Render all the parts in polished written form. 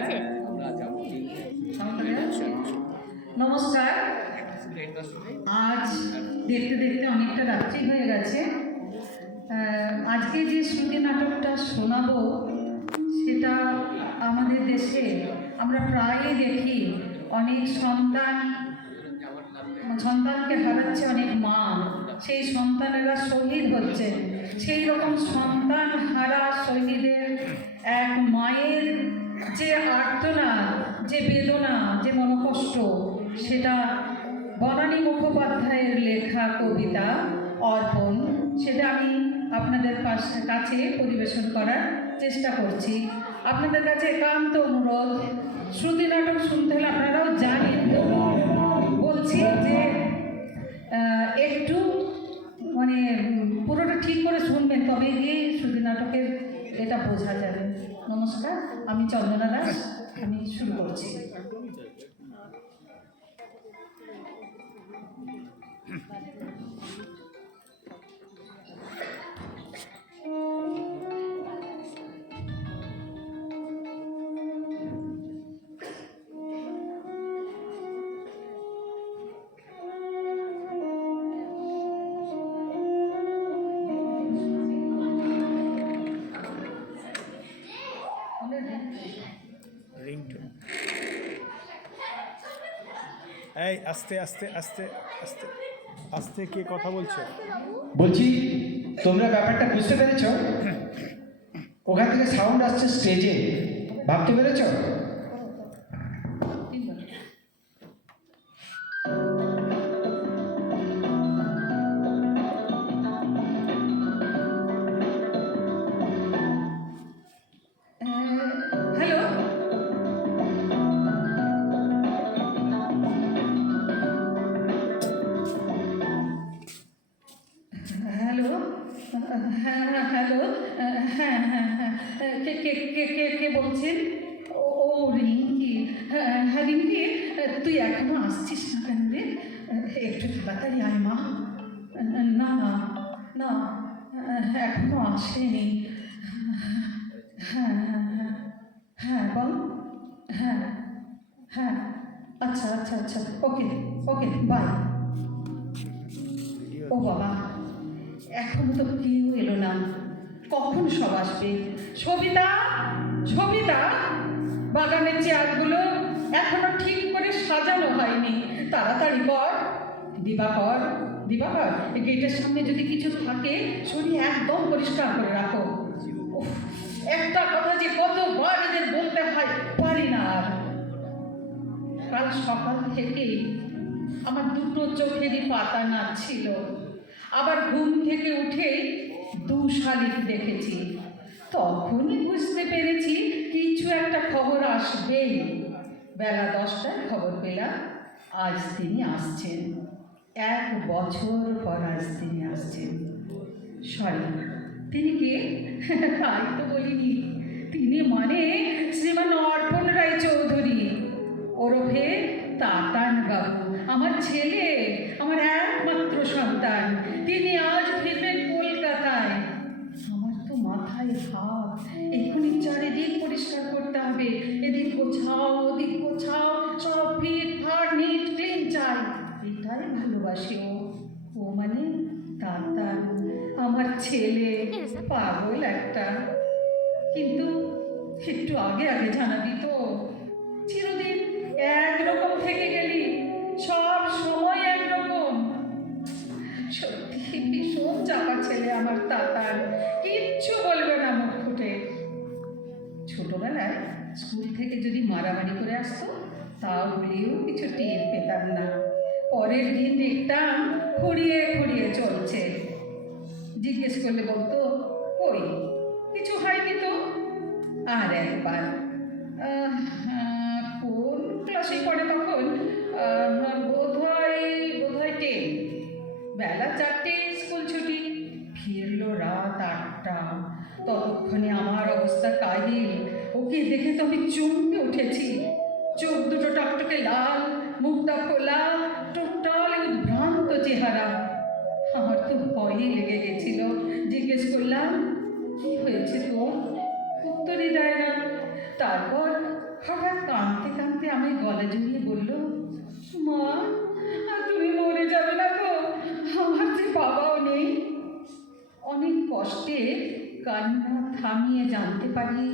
আছে। নমস্কার। আজ দেখতে দেখতে অনেকটা রাত্রি হয়ে গেছে। আজকে যে শ্রুতি নাটকটা শোনাবো সেটা আমাদের দেশে আমরা প্রায়ই দেখি, অনেক সন্তানকে হারাচ্ছে অনেক মা, সেই সন্তানেরা শহীদ হচ্ছে। সেই রকম সন্তান হারা শহীদের এক মায়ের যে আর্তনাদ, যে বেদনা, যে মনোকষ্ট, সেটা বনানী মুখোপাধ্যায়ের লেখা কবিতা অর্পণ, সেটা আমি আপনাদের কাছে পরিবেশন করার চেষ্টা করছি। আপনাদের কাছে একান্ত অনুরোধ, শ্রুতি নাটক শুনতে হলে আপনারাও জানেন, বলছি যে একটু মানে পুরোটা ঠিক করে শুনবেন, তবে গিয়ে শ্রুতি নাটকের এটা বোঝা যাবে। নমস্কার, আমি চন্দনা দাস, আমি শুরু করছি। এই আস্তে আস্তে আস্তে আস্তে আস্তে কে কথা বলছো? বলছি, তোমরা ব্যাপারটা বুঝতে পেরেছো? ওখান থেকে সাউন্ড আসছে স্টেজে, ভাবতে পেরেছো? হ্যালো, হ্যালো, হ্যাঁ হ্যালো, হ্যাঁ হ্যাঁ হ্যাঁ, কে কে কে কে কে বলছেন? ও ও রিঙ্কি। হ্যাঁ রিঙ্কি, তুই এখনো আসছিস না কেন রে? একটু তাড়াতাড়ি আয় মা। না না না, এখনো আসেনি। হ্যাঁ হ্যাঁ হ্যাঁ হ্যাঁ, বল। হ্যাঁ হ্যাঁ, আচ্ছা আচ্ছা আচ্ছা, ওকে ওকে, বাই। ও বাবা, এখনো তো কেউ এলো না, কখন সব আসবে? সবিতা, সবিতা, বাগানের চেয়ারগুলো এখনো ঠিক করে সাজানো হয়নি, তাড়াতাড়ি কর। দিবাকর, দিবাকর, গেটের সামনে যদি কিছু থাকে সরিয়ে একদম পরিষ্কার করে রাখো। উফ, একটা কথা যে কতবার এদের বলতে হয়, পারি না আর। কাল সকাল থেকেই আমার দুটো চোখেরই পাতা নাচছিল। আবার ঘুম থেকে উঠে 2 শালিক দেখেছি, তখনই বুঝতে পেরেছি কিছু একটা খবর আসবেই। বেলা 10টায় খবর পেলাম আজ তিনি আসছেন। 1 বছর পর আজ তিনি আসছেন। সরি, তিনি কে? তাই তো বলিনি। তিনি মানে শ্রীমান অর্পণ রায় চৌধুরী, ওরফে তাতান বাবু, আমার ছেলে, আমার একমাত্র সন্তান। তিনি আজ ফিরবেন কলকাতায়। আমার তো মাথায় হাত, এক্ষুনি চারিদিক পরিষ্কার করতে হবে। এদিক গোছাও, ওদিক গোছাও, সব ফিট ফাট নিট ক্লিন চাই। এটাই ভালোবাসে ও। ও মানে তাতান, আমার ছেলে, পাগল একটা। কিন্তু একটু আগে আগে জানাবি তো, চিরদিন একরকম থেকে গেলি, সব সময় একরকম। সত্যি ভীষণ চাপা ছেলে আমার তাতার, কিচ্ছু বলবে না মুখ ফুটে। ছোটবেলায় স্কুল থেকে যদি মারামারি করে আসতো, তাহলেও কিছু টের পেতাম না। পরের দিন দেখতাম খুঁড়িয়ে খুঁড়িয়ে চলছে। জিজ্ঞেস করলে বলতো, কই কিছু হয়নি তো। আর একবার কোন ক্লাসে পড়ে তখন, বোধহয় 10, বেলা 4টে স্কুল ছুটি, ফিরলো রাত 8টা। ততক্ষণে আমার অবস্থা কাহিল। ওকে দেখে তো আমি চমকে উঠেছি। চোখ দুটো টকটকে লাল, মুখটা খোলা, টোটাল উদ্ভ্রান্ত চেহারা। আমার তো ভয়ই লেগে গেছিল। জিজ্ঞেস করলাম, কি হয়েছে তোর? উত্তরই দেয় না। তারপর গলা জড়িয়ে বলল, মা তুমি মরে যাবে না তো? আমার যে বাবাও নেই। অনেক কষ্টে কান্না থামিয়ে জানতে পারি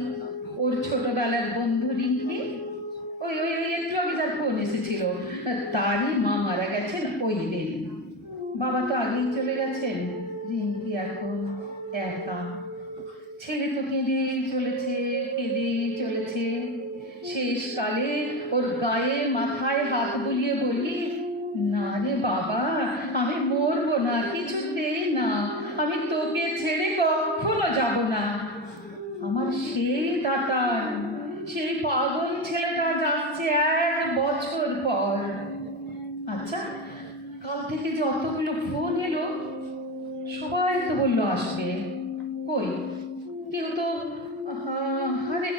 ওর ছোটবেলার বন্ধু রিঙ্কি, ওই ওই ওই একটু আগে যার ফোন এসেছিল, তারই মা মারা গেছেন ওই দিন। বাবা তো আগেই চলে গেছেন, রিঙ্কি এখন একা। ছেলে তো কেঁদেই চলেছে, কেঁদেই চলেছে। শেষকালে ওর গায়ে মাথায় হাত বুলিয়ে বলি, না রে বাবা, আমি মরবো না, কিছুতেই না, আমি তোকে ছেড়ে কখনো যাব না। আমার সেই দাতা, সেই পাগল ছেলেটা যাচ্ছে 1 বছর পর। আচ্ছা, কাল থেকে যে অতগুলো ফোন এলো, সবাই তো বললো আসবে, কই কেউ তো আরে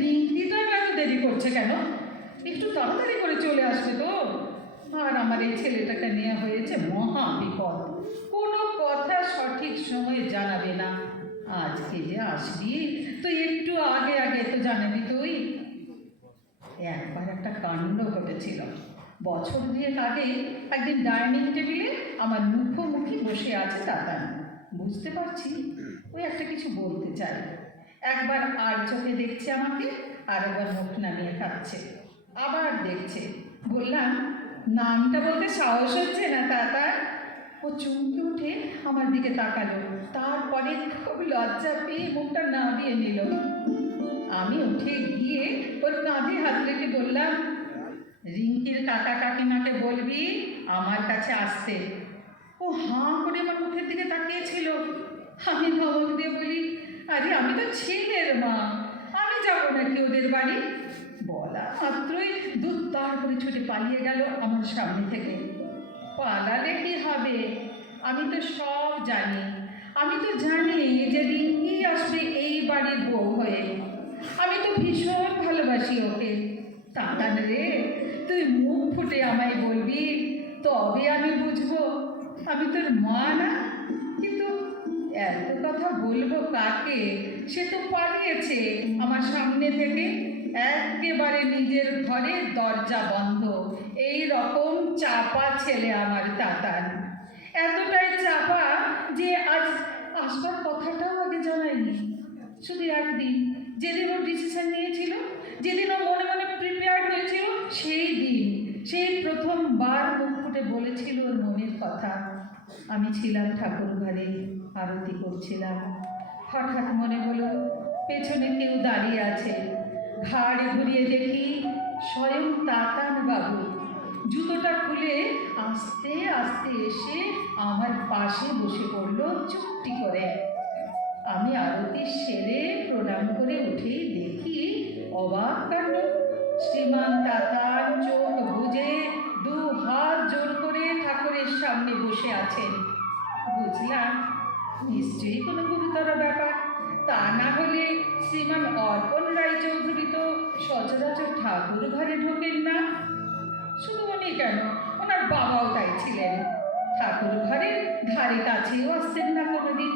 রিঙ্কিটা এত দেরি করছে কেন? একটু তাড়াতাড়ি করে চলে আসবে তো। আর আমার এই ছেলেটাকে নিয়ে হয়েছে মহা বিপদ, কোনো কথা সঠিক সময়ে জানাবে না। আজকে যে আসবি তুই একটু আগে আগে তো জানাবি তুই। একবার একটা কাণ্ড ঘটেছিল, বছর 2 আগে একদিন ডাইনিং টেবিলে আমার মুখোমুখি বসে আছে দাদা। বুঝতে পারছি ওই একটা কিছু বলতে চাই। একবার আর চোখে দেখছে আমাকে, আর একবার মুখ নামিয়ে খাচ্ছে, আবার দেখছে। বললাম, নামটা বলতে সাহস হচ্ছে না দাদা? ও চমকে উঠে আমার দিকে তাকালো, তারপরে খুব লজ্জা পেয়ে মুখটা নামিয়ে নিল। আমি উঠে গিয়ে ওর কাঁধে হাত রেখে বললাম, রিঙ্কির কাকা কাকিমাকে বলবি আমার কাছে আসতে। ও হাঁ করে আমার মুখের দিকে তাকিয়েছিল। আমি ধমক দিয়ে বলি, আরে আমি তো ছেলের মা, আমি যাবো নাকি ওদের বাড়ি? বলা মাত্রই দুত্তার করে ছুটে পালিয়ে গেল আমার সামনে থেকে। পালালে কি হবে? আমি তো সব জানি। আমি তো জানি যে রিঙ্কি আসবে এই বাড়ির বউ হয়ে। আমি তো ভীষণ ভালোবাসি ওকে। তাতান রে, তুই মুখ ফুটে আমায় বলবি, তবে আমি বুঝবো আমি তোর মা না। কিন্তু এত কথা বলবো কাকে? সে তো পালিয়েছে আমার সামনে থেকে, একেবারে নিজের ঘরে দরজা বন্ধ। এই রকম চাপা ছেলে আমার তাতান, এতটাই চাপা যে আজ আসবার কথাটাও আগে জানায়নি। শুধু একদিন, যেদিন ও ডিসিশন নিয়েছিল, যেদিন ও মনে মনে প্রিপেয়ার্ড হয়েছিল, সেই দিন, সেই প্রথমবার মুখ ফুটে বলেছিল ওর মনের কথা। আমি ছিলাম ঠাকুর ঘরে, আরতি করছিলাম। হঠাৎ মনে হলো পেছনে কেউ দাঁড়িয়ে আছে। ঘাড় ঘুরিয়ে দেখি স্বয়ং তাতান বাবু। জুতোটা খুলে আস্তে আস্তে এসে আমার পাশে বসে পড়ল চুপটি করে। আমি আরতি সেরে প্রণাম করে উঠেই দেখি অবাক কাণ্ড, শ্রীমান তাতান চোখ বুজে 2 হাত জোর করে ঠাকুরের সামনে বসে আছেন। বুঝলাম নিশ্চয়ই কোনো গুরুতর ব্যাপার, তা না হলে শ্রীমান অর্পণ রায়চৌধুরী তো সচরাচর ঠাকুর ঘরে ঢোকেন না। শুধু উনি কেন, ওনার বাবাও তাই ছিলেন, ঠাকুর ঘরের ধারে কাছেও আসতেন না কোনোদিন।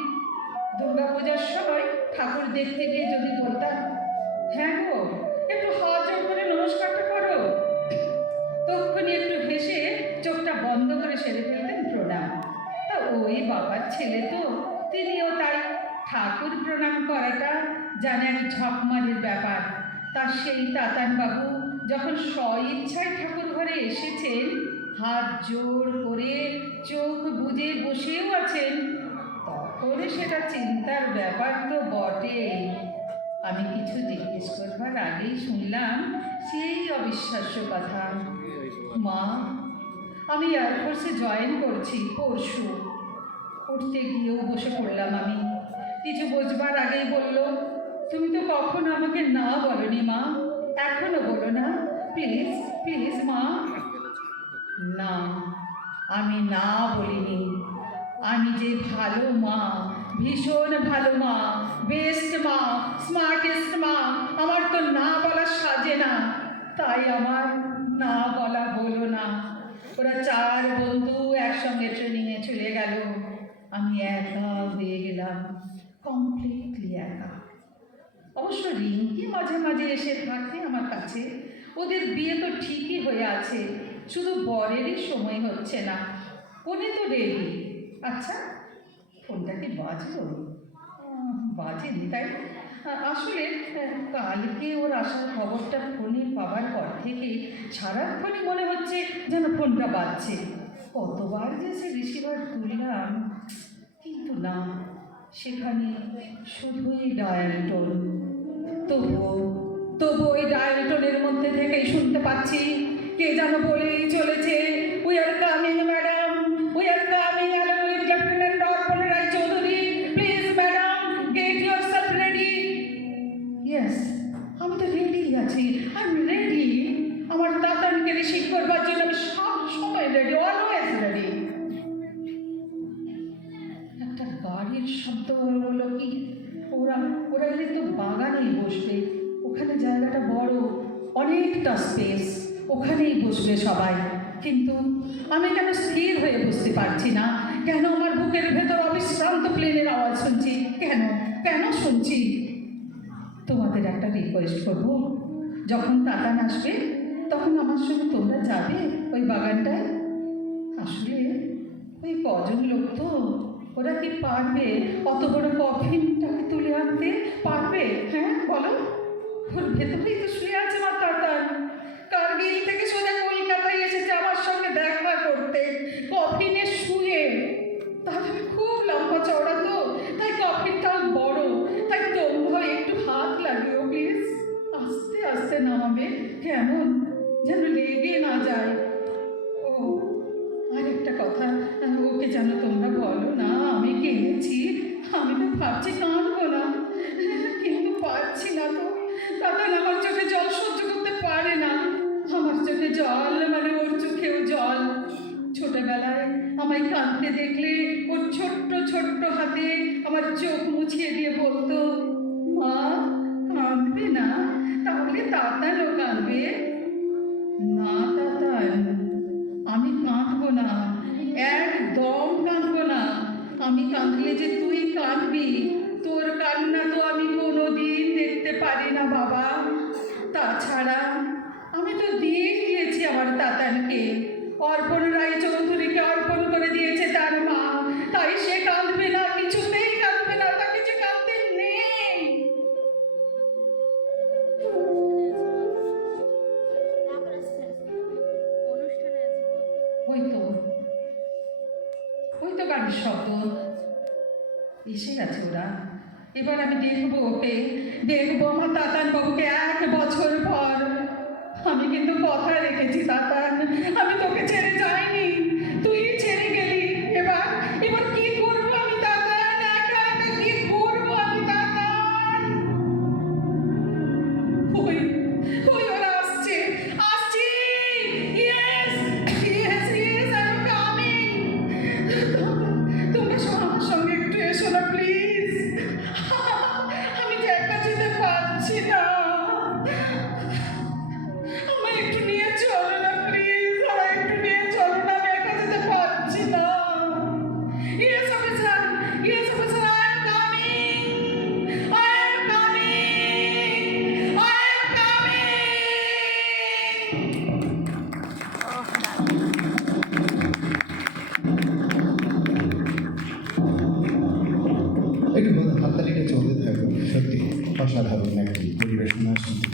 দুর্গাপূজার সময় ঠাকুর দেখতে গিয়ে যদি বলতাম, হ্যাঁ গো একটু হাত জোড় করে নমস্কারটা করো, তক্ষুনি একটু হেসে চোখটা বন্ধ করে সেরে ফেলতেন প্রণাম। তা ওই বাবার ছেলে তো, তিনিও তাই। ঠাকুর প্রণাম করাটা জানে এক ঝকমারের ব্যাপার। তা সেই তাতান বাবু যখন স্বইচ্ছায় ঠাকুর ঘরে এসেছেন, হাত জোর করে চোখ বুজে বসেও আছেন, তখন সেটা চিন্তার ব্যাপার তো বটেই। আমি কিছু জিজ্ঞেস করবার আগেই শুনলাম সেই অবিশ্বাস্য কথা, মা আমি এয়ারফোর্সে জয়েন করছি পরশু। উঠতে গিয়েও বসে পড়লাম আমি। কিছু বোঝবার আগেই বলল, তুমি তো কখনো আমাকে না বলনি মা, এখনো বলো না, প্লিজ প্লিজ মা। না, আমি না বলিনি। আমি যে ভালো মা, ভীষণ ভালো মা, বেস্ট মা, স্মার্টেস্ট মা, আমার তো না বলা সাজে না, তাই আমার না বলা হলো না। ওরা 4 বন্ধু একসঙ্গে ট্রেনিংয়ে চলে গেল, আমি একা হয়ে গেলাম, কমপ্লিটলি একা। অবশ্য রিঙ্কি মাঝে মাঝে এসে থাকে আমার কাছে, ওদের বিয়ে তো ঠিকই হয়ে আছে, শুধু বরেরই সময় হচ্ছে না। উনি তো রেডি। আচ্ছা, ফোনটা কি বাজলো? বাজেনি তাই? আসলে কালকে ওর আসার খবরটা ফোনে পাওয়ার পর থেকে সারাক্ষণই মনে হচ্ছে যেন ফোনটা বাজছে। কতবার যে সে রিসিভার তুললাম, কিন্তু না, সেখানে শুধুই ডায়াল টোন। তবুও ওই ডায়াল টোনের মধ্যে থেকেই শুনতে পাচ্ছি কে যেন বলেই চলেছে, we are coming madam, we are coming along with lieutenant Arpan Roy Chowdhury, please madam get yourself ready. Yes, আমি তো রেডি আছি, আই এম রেডি। আমার দাদাকে রিসিভ করবার জন্য আমি সব সময় রেডি, অলওয়েজ রেডি। একটা গাড়ির শব্দ হলো কি, ওরা এলে তো বাগানেই বসবে। ওখানে জায়গাটা বড়, অনেকটা স্পেস, ওখানেই বসবে সবাই। কিন্তু আমি কেন স্থির হয়ে বসতে পারছি না? কেন আমার বুকের ভেতর অবিশ্রান্ত প্লেনের আওয়াজ শুনছি? কেন শুনছি? তোমাদের একটা রিকোয়েস্ট করব, যখন তাতান আসবে তখন আমার সঙ্গে তোমরা যাবে ওই বাগানটায়। আসলে ওই কজন লোক তো, ওরা কি পারবে অত বড় কফিনটাকে তুলে আনতে? পারবে? হ্যাঁ বলো। ওর ভেতরেই তো শুয়ে আছে আমার তাতান। কার্গিল থেকে সোজা কলকাতায় এসেছে আমার সঙ্গে দেখা করতে, কফিনে শুয়ে। তাহলে খুব লম্বা চওড়া তো, তাই কফিনটাও বড়। তাই তোমরাও একটু হাত লাগিও প্লিজ। আস্তে আস্তে নামাবে, কেমন যেন লেগে না যায়। ও আর একটা কথা, ওকে যেন তোমরা বলো না আমি কেঁদেছি। আমি তো ভাবছি কাঁদবো না, কিন্তু পারছি না তো। তাতান আমার চোখে জল সহ্য করতে পারে না। আমার চোখে জল মানে ওর চোখেও জল। ছোটবেলায় আমায় কাঁদতে দেখলে ওর ছোট্ট ছোট্ট হাতে আমার চোখ মুছিয়ে দিয়ে বলতো, মা কাঁদবে না, তাহলে তাতানও কাঁদবে। না তাতান, আমি কাঁদবো না, একদম কাঁদবো না। আমি কাঁদলে যে তুই কাঁদবি, তোর কান্না তো আমি কোনোদিন দেখতে পারি না বাবা। তাছাড়া আমি তো দিয়েই দিয়েছি আমার তাতানকে, অর্পণ রায় চৌধুরীকে অর্পণ করে দিয়েছে তার মা। তাই সে কাঁদবে না, কিছুতেই কাঁদবে না, তাকে যে কাঁদতে নেই। ওই তো গাড়ির শব্দ, এসে গেছে ওরা। এবার আমি দেখবো ওকে, দেখবো আমার তাতান বাবুকে 1 বছর পর। আমি কিন্তু কথা রেখেছি তাতান, আমি তোকে